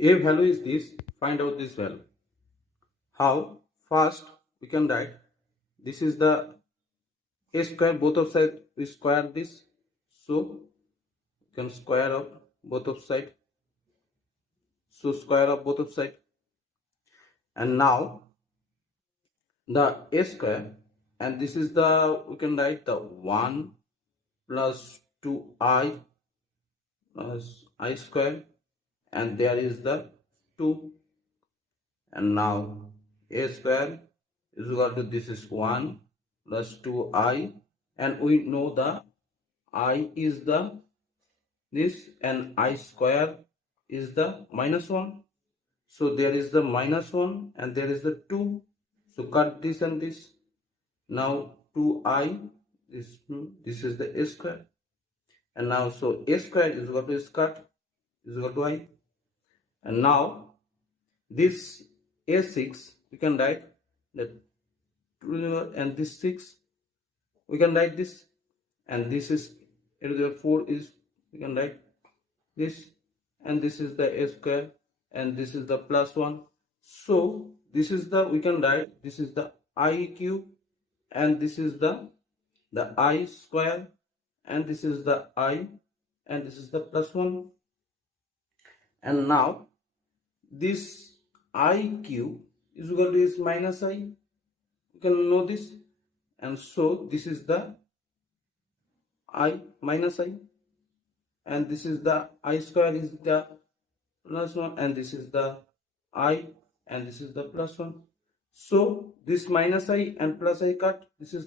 A value is this. Find out this value. How? First we can write this is the a square, both of sides we square this, so we can square of both of side, so square of both of side. And now the a square, and this is the, we can write the 1 plus 2i plus I square, and there is the 2. And now a square is equal to, this is 1 plus 2i, and we know the I is the this, and I square is the minus 1. So there is the minus 1 and there is the 2. So cut this and this. Now 2i, this is the a square. And now so a square is equal to is cut, is equal to I. And now this a6 we can write that, and this 6 we can write this, and this is 4 is, we can write this, and this is the a square, and this is the plus 1. So this is the, we can write this is the I cube, and this is the I square, and this is the I, and this is the plus 1. And now this I cube is equal to is minus I, you can know this, and so this is the I minus I, and this is the I square is the plus 1, and this is the I, and this is the plus 1. So this minus I and plus I cut, this is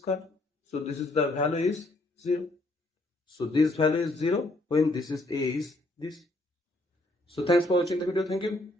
cut, so this is the value is 0. So this value is 0 when this is a is this. So thanks for watching the video. Thank you.